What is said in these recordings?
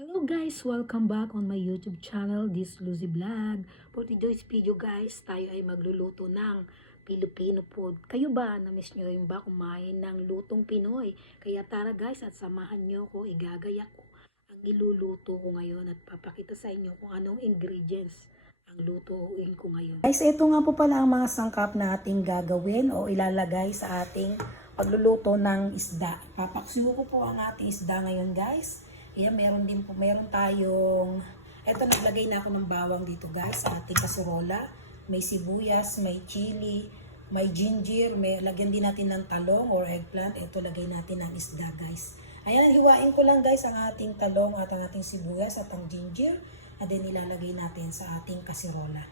Hello guys! Welcome back on my YouTube channel, this Lucy Vlog. For today's video guys, tayo ay magluluto ng Filipino food. Kayo ba, na-miss nyo rin ba kumain ng lutong Pinoy? Kaya tara guys at samahan nyo ko, igagaya ko ang iluluto ko ngayon at papakita sa inyo kung anong ingredients ang lutuin ko ngayon. Guys, ito nga po pala ang mga sangkap na ating gagawin o ilalagay sa ating pagluluto ng isda. Papaksiw ko po ang ating isda ngayon guys. Ayan, meron tayong, eto naglagay na ako ng bawang dito guys, sa ating kaserola. May sibuyas, may chili, may ginger, lagyan din natin ng talong or eggplant. Ito lagay natin ng isda guys. Ayan, hiwain ko lang guys ang ating talong at ang ating sibuyas at ang ginger. At then ilalagay natin sa ating kaserola.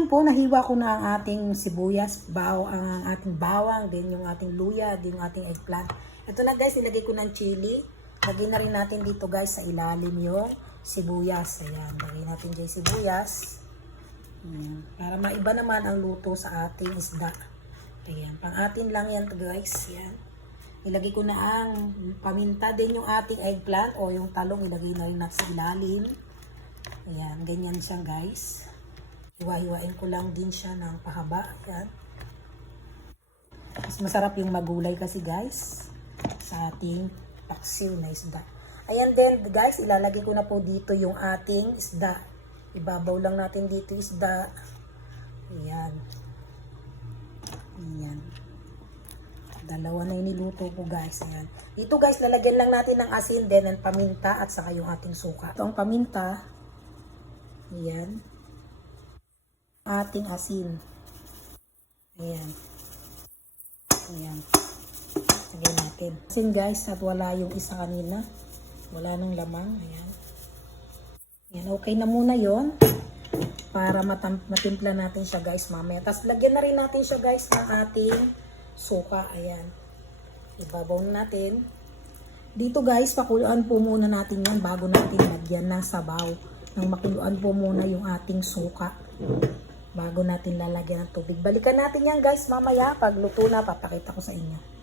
Ayan po, nahiwa ko na ang ating sibuyas, ang ating bawang, din yung ating luya, din yung ating eggplant. Ito na guys, nilagay ko ng chili. Lagay na rin natin dito guys sa ilalim yung sibuyas. Ayan, lagay natin dyan sibuyas. Ayan, para maiba naman ang luto sa ating isda. Ayan, pang atin lang yan guys. Ayan. Ilagay ko na ang paminta din yung ating eggplant o yung talong. Ilagay na rin natin sa ilalim. Ayan, ganyan siya guys. Hiwa-hiwain ko lang din siya ng pahaba. Ayan. Mas masarap yung magulay kasi guys sa ating paksiw na isda. Ayan din guys, ilalagay ko na po dito yung ating isda. Ibabaw lang natin dito isda. Ayan. Ayan. Dalawa na iniluto ko guys. Ayan. Dito guys, lalagyan lang natin ng asin din ng paminta at saka yung ating suka. Ito ang paminta. Ayan. Ating asin. Ayan. Ayan. Lagyan natin. Asin guys, at wala yung isa kanina. Wala nang lamang. Ayan. Ayan, okay na muna yon para matimpla natin siya guys mamaya. Tapos lagyan na rin natin siya guys ng ating suka. Ayan. Ibabaw natin. Dito guys, pakuluan po muna natin yan bago natin lagyan ng sabaw. Nang makuluan po muna yung ating suka bago natin lalagyan ng tubig. Balikan natin yan guys mamaya. Pag luto na, papakita ko sa inyo.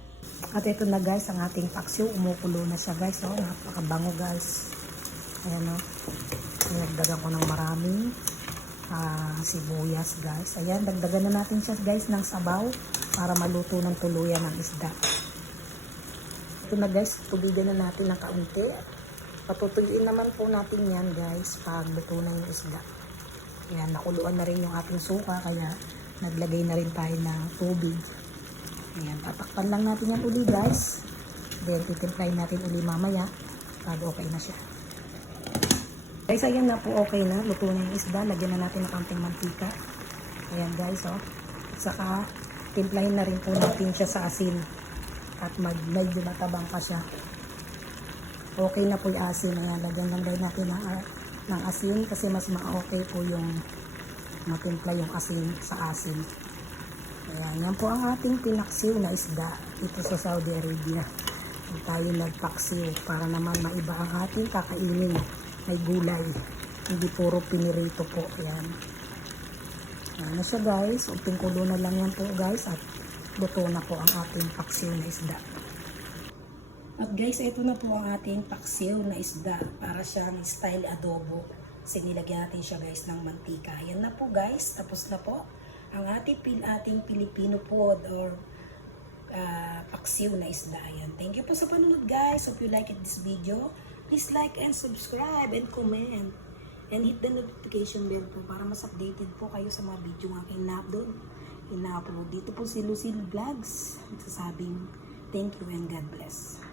At ito na guys, ang ating paksiw. Umukulo na siya guys. Oh, napakabango guys. Ayan o. Nagdagan ko ng maraming sibuyas guys. Ayan, dagdagan na natin siya guys ng sabaw para maluto ng tuluyan ng isda. Ito na guys, tubigan na natin ng kaunti. Patutuyuin naman po natin yan guys pag luto na yung isda. Ayan, nakuluan na rin yung ating suka kaya naglagay na rin tayo ng tubig. Ayan, tatakpan lang natin yan uli guys. Then titimplahin natin uli mamaya pag okay na siya. Guys, ayan na po, okay na. Luto na yung isda. Lagyan na natin ng kaunting mantika. Ayan guys, oh. At saka timplahin na rin po natin siya sa asin. At medyo matabang pa siya. Okay na po yung asin. Ayan, lagyan lang natin ng asin kasi mas ma-okay po yung matimpla yung asin sa asin. Ayan, yan po ang ating pinaksiw na isda dito sa Saudi Arabia. Tayo nagpaksiw para naman maiba ang ating kakainin. May gulay, hindi puro pinirito po. Ayan. Ayan na siya guys. Unting kulo na lang yan po guys at luto na po ang ating paksiw na isda. At guys, ito na po ang ating paksiw na isda para siyang style adobo. Kasi nilagyan natin siya guys ng mantika. Ayan na po guys, tapos na po ang ating Filipino food or paksiw na isda. Ayan. Thank you po sa panunod guys. Hope you like this video. Please like and subscribe and comment. And hit the notification bell po para mas updated po kayo sa mga video ng aking ina-upload. Dito po si Lucy Vlogs. Nagsasabing thank you and God bless.